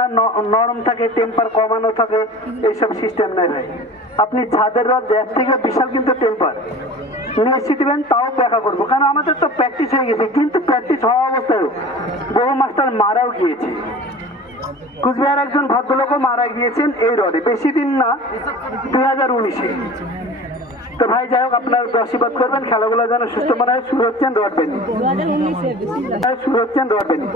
না নরম থাকে, টেম্পার কমানো থাকে, এইসব সিস্টেম নাই ভাই। আপনি ছাদের রড এর থেকে বিশাল কিন্তু টেম্পার নিয়ে এসে দিবেন, তাও ব্যাখ্যা করবো, কারণ আমাদের তো প্র্যাকটিস হয়ে গেছে। কিন্তু প্র্যাকটিস হওয়া অবস্থায় বহু মাস্টার মারাও গিয়েছে। কুচবিহার একজন ভদ্রলোকও মারা গিয়েছেন এই রডে, বেশি দিন না, 2019-এ। তো ভাই যাই হোক, আপনার আশীর্বাদ করবেন, খেলাগুলো যেন সুস্থ মনে হয়। শুরু হচ্ছেন রড বেনি, শুরু হচ্ছেন রড বেনি।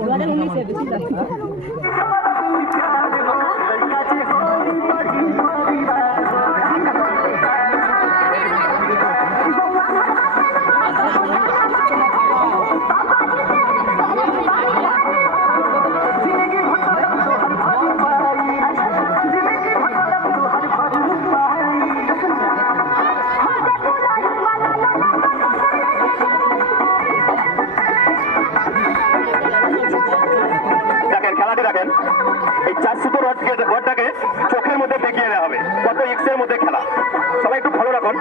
খেলাটি রাখেন, এই 4 সুতো রডটাকে চোখের মধ্যে দেখিয়ে দেওয়া হবে। কত এক্সের মধ্যে খেলা, সবাই একটু ভালো রাখুন।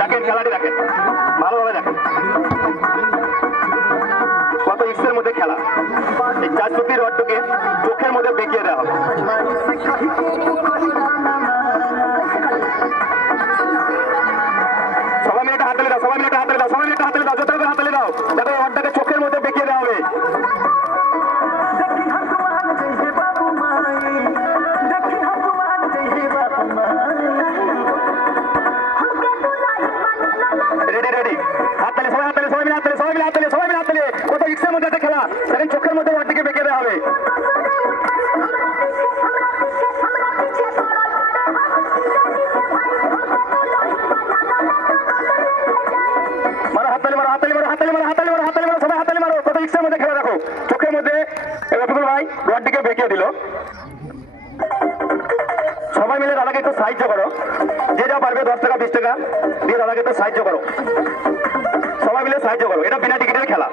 দেখেন খেলাটি দেখেন, ভালোভাবে দেখেন কত এক্সের মধ্যে খেলা। এই 4 সুতির রডটাকে চোখের মধ্যে দেখিয়ে দেওয়া হবে। সবাই মিলে একটা হাত তালি দাও, সবাই মিলে একটা হাত তালি দাও, সবাই মিলে একটা হাত তালি দাও, যত হাত তালি দাও, দেখো রডটাকে চোখের মধ্যে দেখিয়ে দেওয়া হবে। রেডি রেডি, হাত তালি, সবাই হাত তালি, সবাই মিলে হাত তালি, সবাই মিলে হাত তালি, সবাই মিলে হাত তালি। কত এক্সের মধ্যে একটা খেলা, দেখেন চোখের মধ্যে রডটাকে বেঁকে দেওয়া হবে। মারো হাত তালি, মারো হাত তালি, মারো হাত তালি, মারো হাত তালি, মারো হাত তালি, মারো সবাই হাত তালি মারো। কত এক্সের মধ্যে খেলা দেখো, চোখের মধ্যে। রফিকুল ভাই রডটিকে বেঁকিয়ে দিল। সবাই মিলে দাদাকে একটু সাহায্য করো, যে যা পারবে 10 টাকা 20 টাকা দিয়ে দাদাকে একটু সাহায্য করো, সবাই মিলে সাহায্য করো। এটা বিনা টিকিটের খেলা।